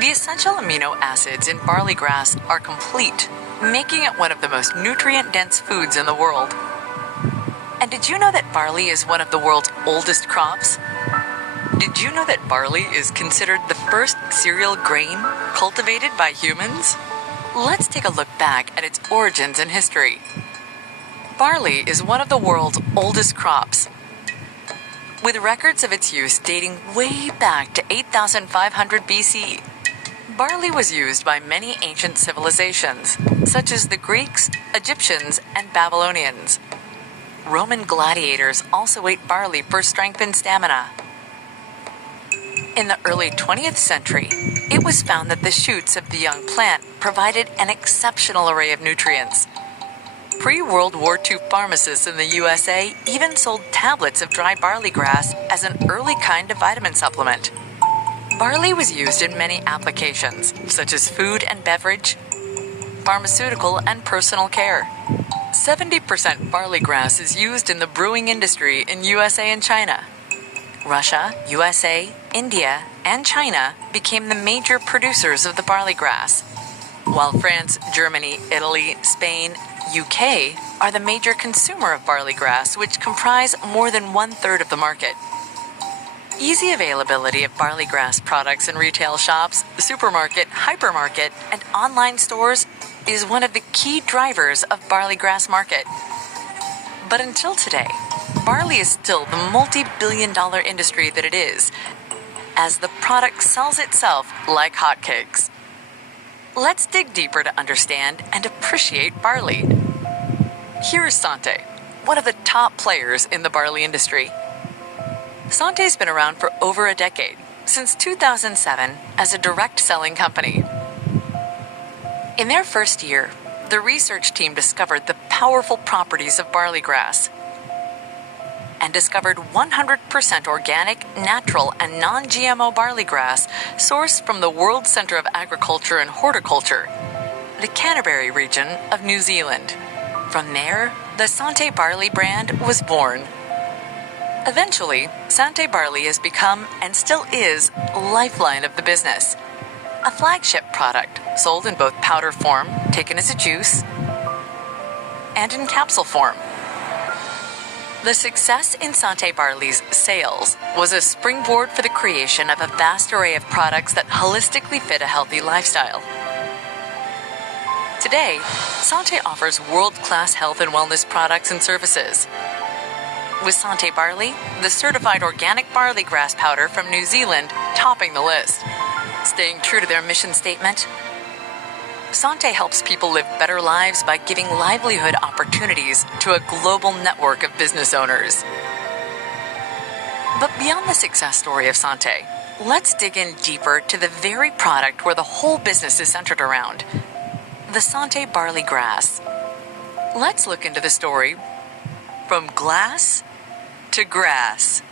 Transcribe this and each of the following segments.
The essential amino acids in barley grass are complete, making it one of the most nutrient-dense foods in the world. And did you know that barley is one of the world's oldest crops? Did you know that barley is considered the first cereal grain cultivated by humans? Let's take a look back at its origins and history. Barley is one of the world's oldest crops, with records of its use dating way back to 8,500 BC. Barley was used by many ancient civilizations, such as the Greeks, Egyptians, and Babylonians. Roman gladiators also ate barley for strength and stamina. In the early 20th century, it was found that the shoots of the young plant provided an exceptional array of nutrients. Pre-World War II pharmacists in the USA even sold tablets of dry barley grass as an early kind of vitamin supplement. Barley was used in many applications, such as food and beverage, pharmaceutical, and personal care. 70% barley grass is used in the brewing industry in USA and China. Russia, USA, India, and China became the major producers of the barley grass, while France, Germany, Italy, Spain, UK are the major consumer of barley grass, which comprise more than 1/3 of the market. Easy availability of barley grass products in retail shops, supermarket, hypermarket, and online stores is one of the key drivers of barley grass market. But until today, barley is still the multi-billion-dollar industry that it is, as the product sells itself like hotcakes. Let's dig deeper to understand and appreciate barley. Here is Santé, one of the top players in the barley industry. Santé's been around for over a decade, since 2007, as a direct selling company. In their first year, the research team discovered the powerful properties of barley grass and discovered 100% organic, natural, and non-GMO barley grass sourced from the World Centre of Agriculture and Horticulture, the Canterbury region of New Zealand. From there, the Santé Barley brand was born. Eventually, Santé Barley has become, and still is, a lifeline of the business. A flagship product sold in both powder form, taken as a juice, and in capsule form. The success in Santé Barley's sales was a springboard for the creation of a vast array of products that holistically fit a healthy lifestyle. Today, Santé offers world-class health and wellness products and services. With Santé Barley, the certified organic barley grass powder from New Zealand topping the list. Staying true to their mission statement, Santé helps people live better lives by giving livelihood opportunities to a global network of business owners. But beyond the success story of Santé, let's dig in deeper to the very product where the whole business is centered around, the Santé Barley grass. Let's look into the story from glass to grass.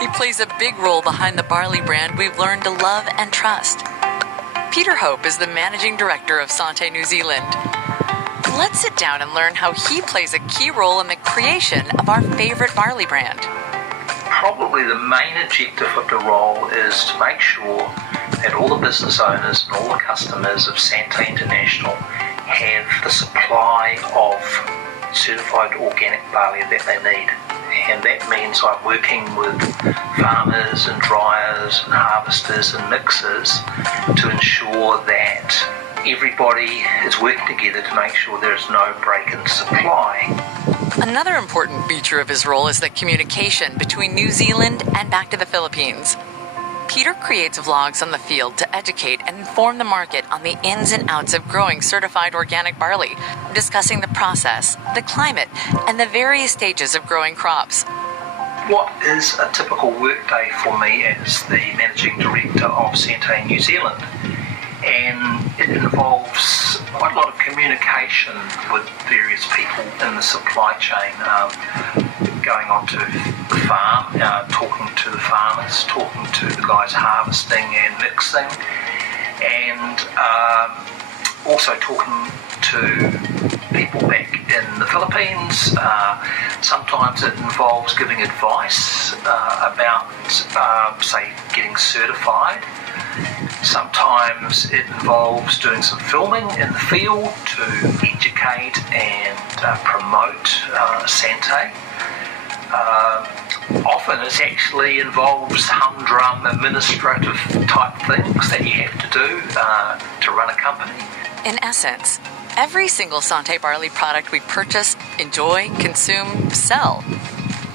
He plays a big role behind the barley brand we've learned to love and trust. Peter Hope is the managing director of Santé New Zealand. Let's sit down and learn how he plays a key role in the creation of our favorite barley brand. Probably the main objective of the role is to make sure that all the business owners and all the customers of Santé International have the supply of certified organic barley that they need. And that means I'm working with farmers and dryers and harvesters and mixers to ensure that everybody is working together to make sure there is no break in supply. Another important feature of his role is the communication between New Zealand and back to the Philippines. Peter creates vlogs on the field to educate and inform the market on the ins and outs of growing certified organic barley, discussing the process, the climate, and the various stages of growing crops. What is a typical workday for me as the managing director Centre of Santé New Zealand, and it involves quite a lot of communication with various people in the supply chain, going onto the farm, talking to the farmers, talking to the guys harvesting and mixing, and also talking to people back in the Philippines. Sometimes it involves giving advice about, say, getting certified. Sometimes it involves doing some filming in the field to educate and promote Santé. Often it actually involves humdrum administrative type things that you have to do to run a company. In essence, every single Santé Barley product we purchase, enjoy, consume, sell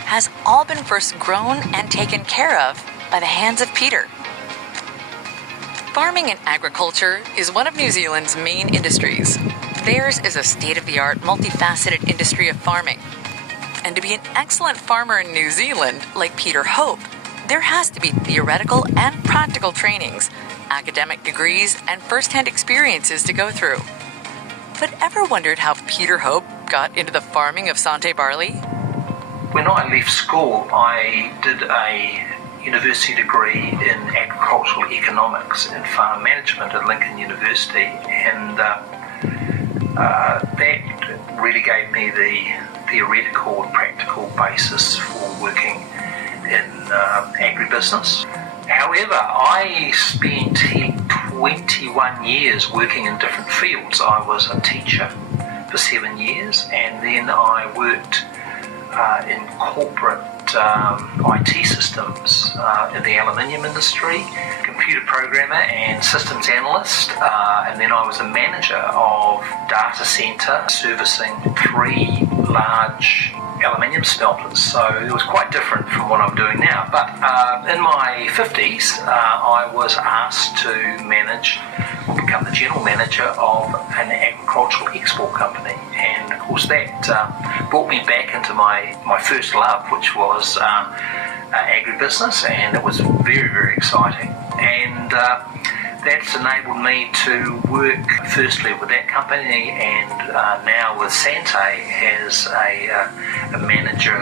has all been first grown and taken care of by the hands of Peter. Farming and agriculture is one of New Zealand's main industries. Theirs is a state-of-the-art, multifaceted industry of farming. And to be an excellent farmer in New Zealand, like Peter Hope, there has to be theoretical and practical trainings, academic degrees, and first-hand experiences to go through. But ever wondered how Peter Hope got into the farming of Santé Barley? When I left school, I did a university degree in agricultural economics and farm management at Lincoln University, and that really gave me the theoretical and practical basis for working in agribusiness. However, I spent 21 years working in different fields. I was a teacher for 7 years, and then I worked in corporate IT systems in the aluminium industry, computer programmer and systems analyst, and then I was a manager of data centre servicing 3 large aluminium smelters. So it was quite different from what I'm doing now. But in my 50s, I was asked to manage or become the general manager of an agricultural export company. And of course that brought me back into my first love, which was agribusiness, and it was very, very exciting. And that's enabled me to work firstly with that company and now with Santé as a manager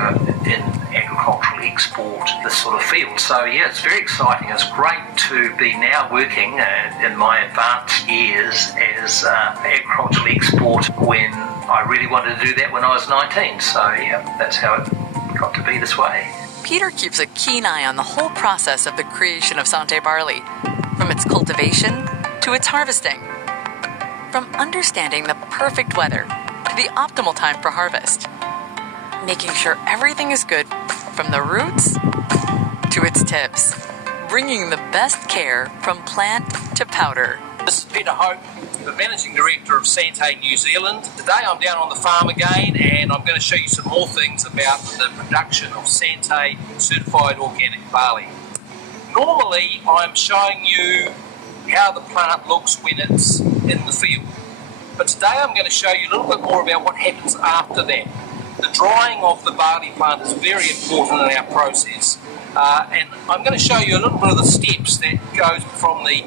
in agricultural export, this sort of field. So yeah, it's very exciting. It's great to be now working in my advanced years as agricultural export when I really wanted to do that when I was 19. So yeah, that's how it got to be this way. Peter keeps a keen eye on the whole process of the creation of Santé Barley, from its cultivation to its harvesting, from understanding the perfect weather to the optimal time for harvest, making sure everything is good from the roots to its tips, bringing the best care from plant to powder. This is Peter Hope, the Managing Director of Santé New Zealand. Today I'm down on the farm again, and I'm going to show you some more things about the production of Santé certified organic barley. Normally I'm showing you how the plant looks when it's in the field, but today I'm going to show you a little bit more about what happens after that. The drying of the barley plant is very important in our process, and I'm going to show you a little bit of the steps that goes from the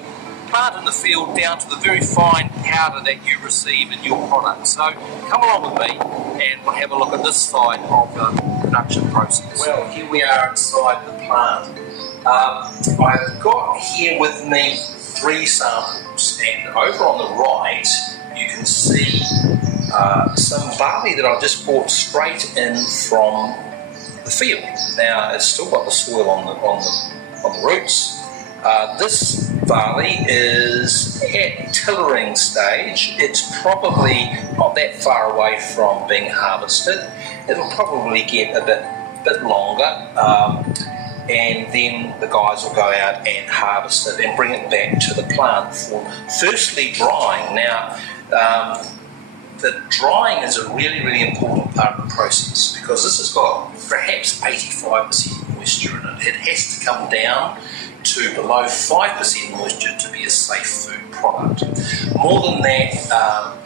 plant in the field down to the very fine powder that you receive in your product. So come along with me and we'll have a look at this side of the production process. Well, here we are inside the plant. I've got here with me 3 samples, and over on the right you can see some barley that I've just brought straight in from the field. Now it's still got the soil on the roots. This barley is at tillering stage. It's probably not that far away from being harvested. It'll probably get a bit longer, and then the guys will go out and harvest it and bring it back to the plant for firstly drying. Now, the drying is a really, really important part of the process because this has got perhaps 85% moisture in it. It has to come down to below 5% moisture to be a safe food product. More than that,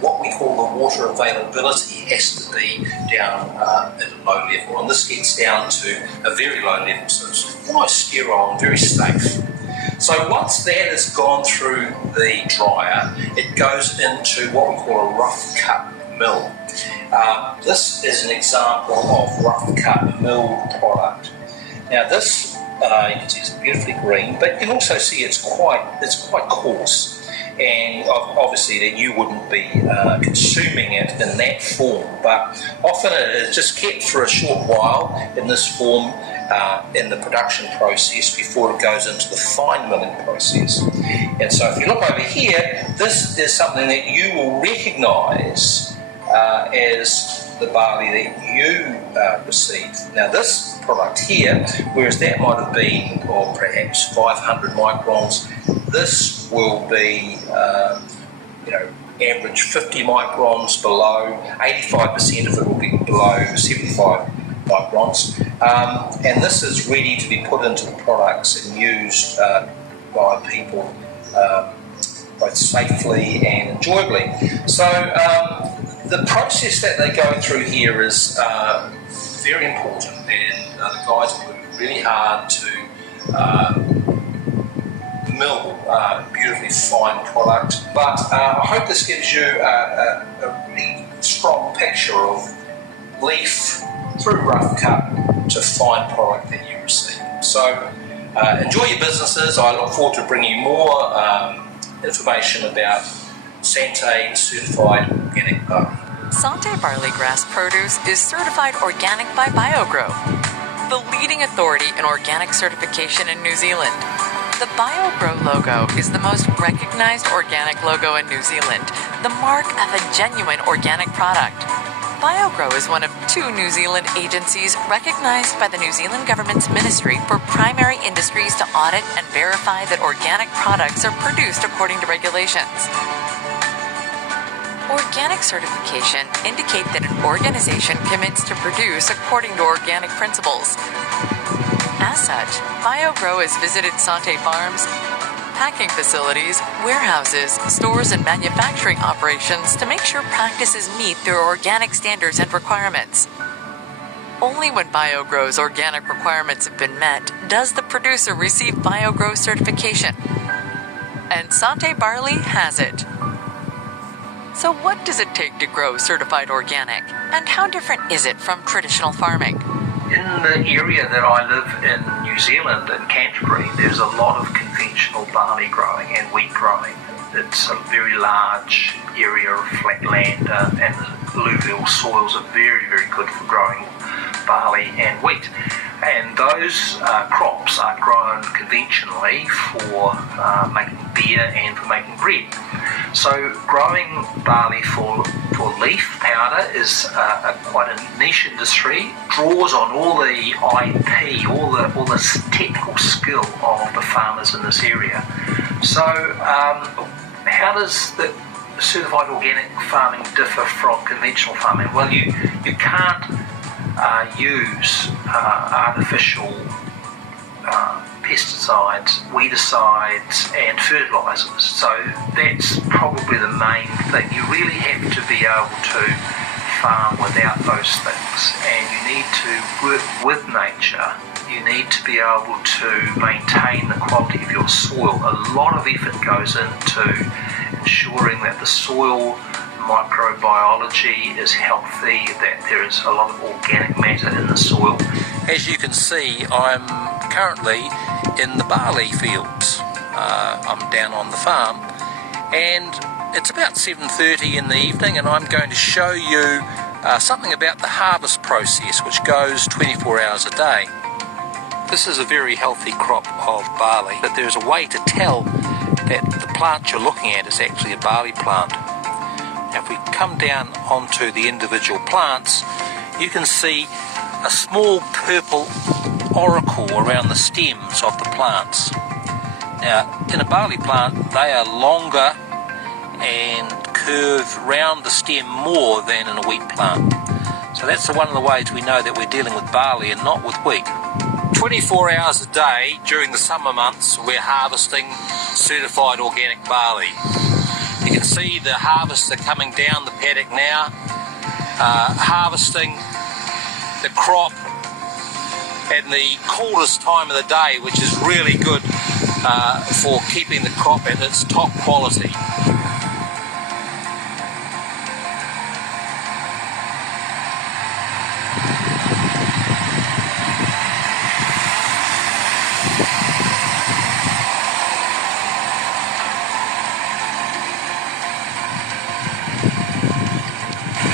what we call the water availability has to be down at a low level, and this gets down to a very low level, so it's almost sterile and very safe. So once that has gone through the dryer, it goes into what we call a rough cut mill. This is an example of rough cut milled product. Now this, you can see it's beautifully green, but you can also see it's quite coarse. And obviously that you wouldn't be consuming it in that form, but often it is just kept for a short while in this form in the production process before it goes into the fine milling process. And so if you look over here, this is something that you will recognise as the barley that you received. Now this product here, whereas that might have been, or perhaps 500 microns, this will be, average 50 microns below, 85% of it will be below 75 microns. And this is ready to be put into the products and used by people both safely and enjoyably. So the process that they go through here is very important, and the guys are working really hard to mill beautifully fine product. But I hope this gives you a really strong picture of leaf through rough cut to fine product that you receive. So enjoy your businesses. I look forward to bringing you more information about Santé certified organic barley. Santé Barley grass produce is certified organic by BioGrow, the leading authority in organic certification in New Zealand. The BioGrow logo is the most recognized organic logo in New Zealand, the mark of a genuine organic product. BioGrow is one of 2 New Zealand agencies recognized by the New Zealand Government's Ministry for Primary Industries to audit and verify that organic products are produced according to regulations. Organic certification indicates that an organization commits to produce according to organic principles. As such, BioGrow has visited Santé farms, packing facilities, warehouses, stores, and manufacturing operations to make sure practices meet their organic standards and requirements. Only when BioGrow's organic requirements have been met does the producer receive BioGrow certification. And Santé Barley has it. So what does it take to grow certified organic? And how different is it from traditional farming? In the area that I live in New Zealand, in Canterbury, there's a lot of conventional barley growing and wheat growing. It's a very large area of flat land and the alluvial soils are very, very good for growing barley and wheat. And those crops are grown conventionally for making beer and for making bread. So growing barley for leaf powder is quite a niche industry, draws on all the IP, all the technical skill of the farmers in this area. So how does the certified organic farming differ from conventional farming? Well, you can't use artificial pesticides, weedicides and fertilisers. So that's probably the main thing. You really have to be able to farm without those things, and you need to work with nature. You need to be able to maintain the quality of your soil. A lot of effort goes into ensuring that the soil microbiology is healthy, that there is a lot of organic matter in the soil. As you can see, I'm currently in the barley fields. I'm down on the farm, and it's about 7:30 in the evening, and I'm going to show you something about the harvest process, which goes 24 hours a day. This is a very healthy crop of barley, but there's a way to tell that the plant you're looking at is actually a barley plant. Now, if we come down onto the individual plants, you can see a small purple auricle around the stems of the plants. Now, in a barley plant, they are longer and curve round the stem more than in a wheat plant. So that's one of the ways we know that we're dealing with barley and not with wheat. 24 hours a day during the summer months, we're harvesting certified organic barley. You can see the harvests are coming down the paddock now, harvesting the crop at the coolest time of the day, which is really good for keeping the crop at its top quality.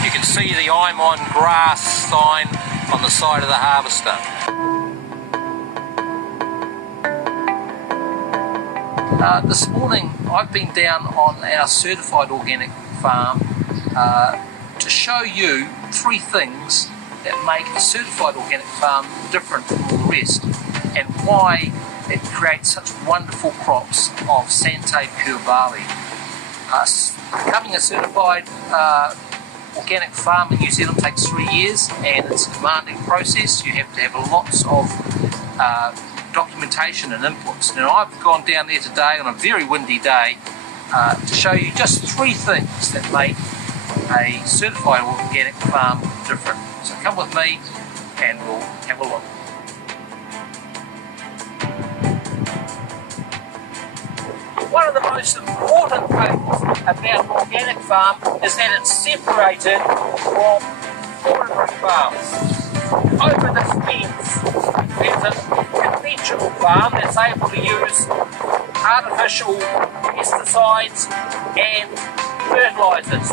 You can see the I'm on grass sign on the side of the harvester. This morning I've been down on our certified organic farm to show you 3 things that make a certified organic farm different from all the rest, and why it creates such wonderful crops of Santé pure barley. Becoming a certified organic farm in New Zealand takes 3 years, and it's a demanding process. You have to have lots of documentation and inputs. Now I've gone down there today on a very windy day to show you just 3 things that make a certified organic farm different. So come with me and we'll have a look. One of the most important things about an organic farm is that it's separated from forestry farms. Over this fence, there's a conventional farm that's able to use artificial pesticides and fertilisers.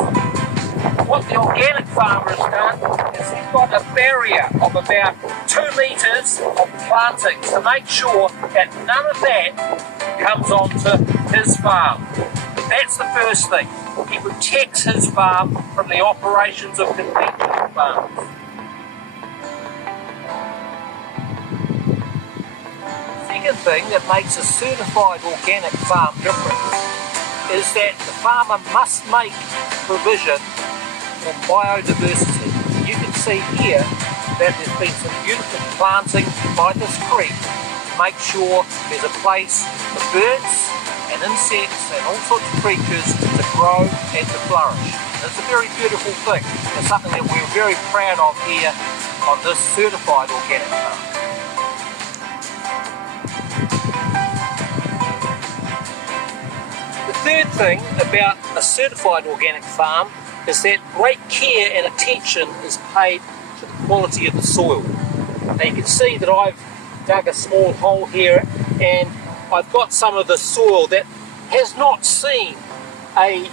What the organic farmer has done is he's got a barrier of about 2 metres of plantings to make sure that none of that comes onto his farm. That's the first thing. He protects his farm from the operations of conventional farms. The second thing that makes a certified organic farm different is that the farmer must make provision for biodiversity. You can see here that there's been some beautiful planting by this creek to make sure there's a place for birds and insects and all sorts of creatures to grow and to flourish. And it's a very beautiful thing. It's something that we're very proud of here on this certified organic farm. The third thing about a certified organic farm is that great care and attention is paid to the quality of the soil. Now you can see that I've dug a small hole here, and I've got some of the soil that has not seen a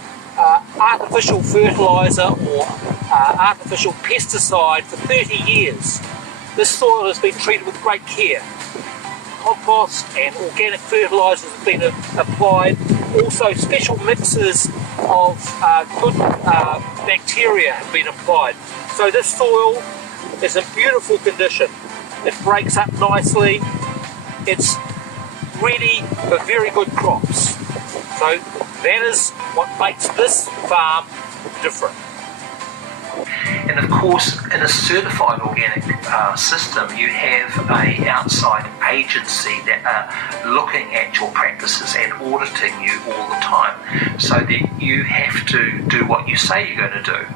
artificial fertiliser or artificial pesticide for 30 years. This soil has been treated with great care. Compost and organic fertilisers have been applied. Also special mixes of good bacteria have been applied. So this soil is in beautiful condition. It breaks up nicely. It's ready for very good crops. So that is what makes this farm different. And of course, in a certified organic system, you have an outside agency that are looking at your practices and auditing you all the time, so that you have to do what you say you're going to do.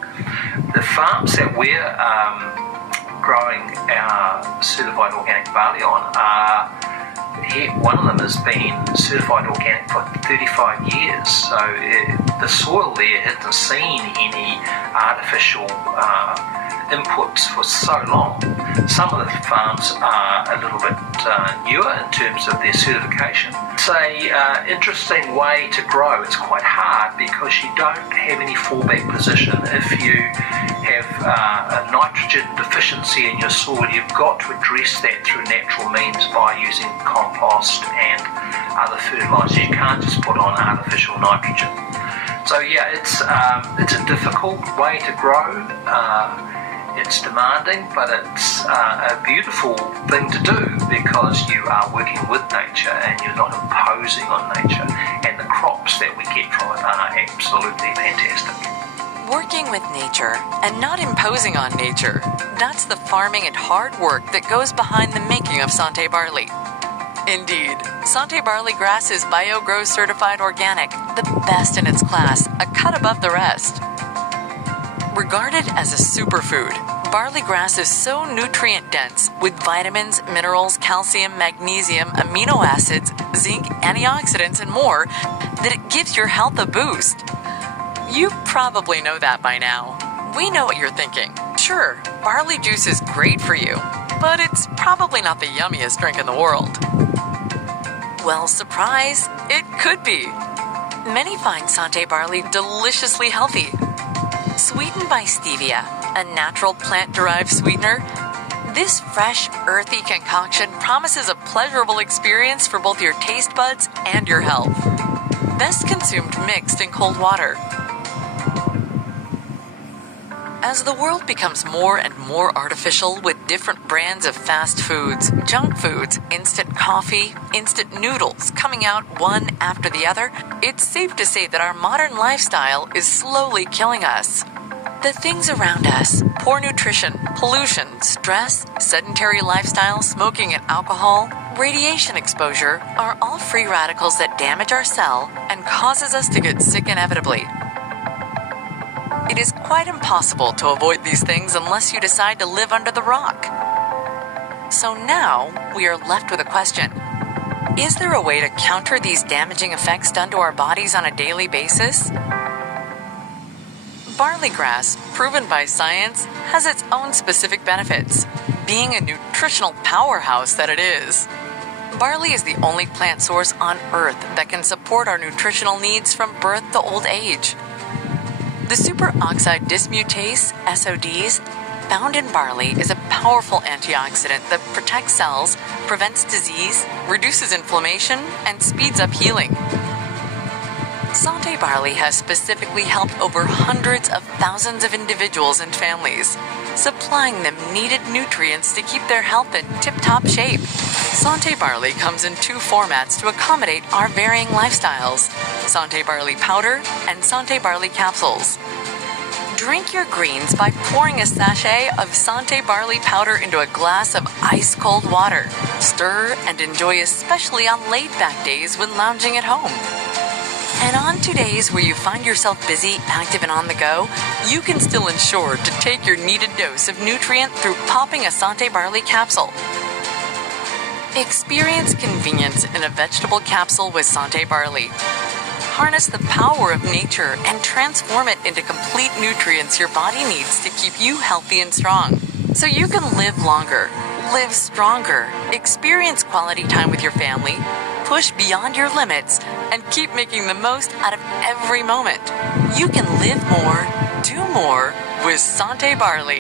The farms that we're growing our certified organic barley on are, one of them has been certified organic for 35 years, so the soil there hasn't seen any artificial inputs for so long. Some of the farms are a little bit newer in terms of their certification. It's an interesting way to grow. It's quite hard because you don't have any fallback position. If you have a nitrogen deficiency in your soil, you've got to address that through natural means by using compost and other fertilisers. You can't just put on artificial nitrogen. So yeah, it's a difficult way to grow. It's demanding, but it's a beautiful thing to do because you are working with nature and you're not imposing on nature, and the crops that we get from it are absolutely fantastic. Working with nature and not imposing on nature, that's the farming and hard work that goes behind the making of Santé Barley. Indeed, Santé Barley grass is BioGrow certified organic, the best in its class, a cut above the rest. Regarded as a superfood, Barley grass is so nutrient dense with vitamins, minerals, calcium, magnesium, amino acids, zinc, antioxidants, and more that it gives your health a boost. You probably know that by now. We know what you're thinking. Sure, barley juice is great for you, but it's probably not the yummiest drink in the world. Well, surprise, it could be. Many find Santé Barley deliciously healthy. Sweetened by stevia, a natural plant-derived sweetener, this fresh, earthy concoction promises a pleasurable experience for both your taste buds and your health. Best consumed mixed in cold water. As the world becomes more and more artificial with different brands of fast foods, junk foods, instant coffee, instant noodles coming out one after the other, it's safe to say that our modern lifestyle is slowly killing us. The things around us, poor nutrition, pollution, stress, sedentary lifestyle, smoking and alcohol, radiation exposure are all free radicals that damage our cell and causes us to get sick inevitably. It is quite impossible to avoid these things unless you decide to live under the rock. So now we are left with a question. Is there a way to counter these damaging effects done to our bodies on a daily basis? Barley grass, proven by science, has its own specific benefits, being a nutritional powerhouse that it is. Barley is the only plant source on Earth that can support our nutritional needs from birth to old age. The superoxide dismutase, SODs, found in barley is a powerful antioxidant that protects cells, prevents disease, reduces inflammation, and speeds up healing. Santé Barley has specifically helped over hundreds of thousands of individuals and families, supplying them needed nutrients to keep their health in tip-top shape. Santé Barley comes in two formats to accommodate our varying lifestyles: Santé Barley powder and Santé Barley capsules. Drink your greens by pouring a sachet of Santé Barley powder into a glass of ice-cold water. Stir and enjoy, especially on laid-back days when lounging at home. And on 2 days where you find yourself busy, active, and on the go, you can still ensure to take your needed dose of nutrient through popping a Santé Barley capsule. Experience convenience in a vegetable capsule with Santé Barley. Harness the power of nature and transform it into complete nutrients your body needs to keep you healthy and strong, so you can live longer, live stronger, experience quality time with your family, push beyond your limits, and keep making the most out of every moment. You can live more, do more with Santé Barley.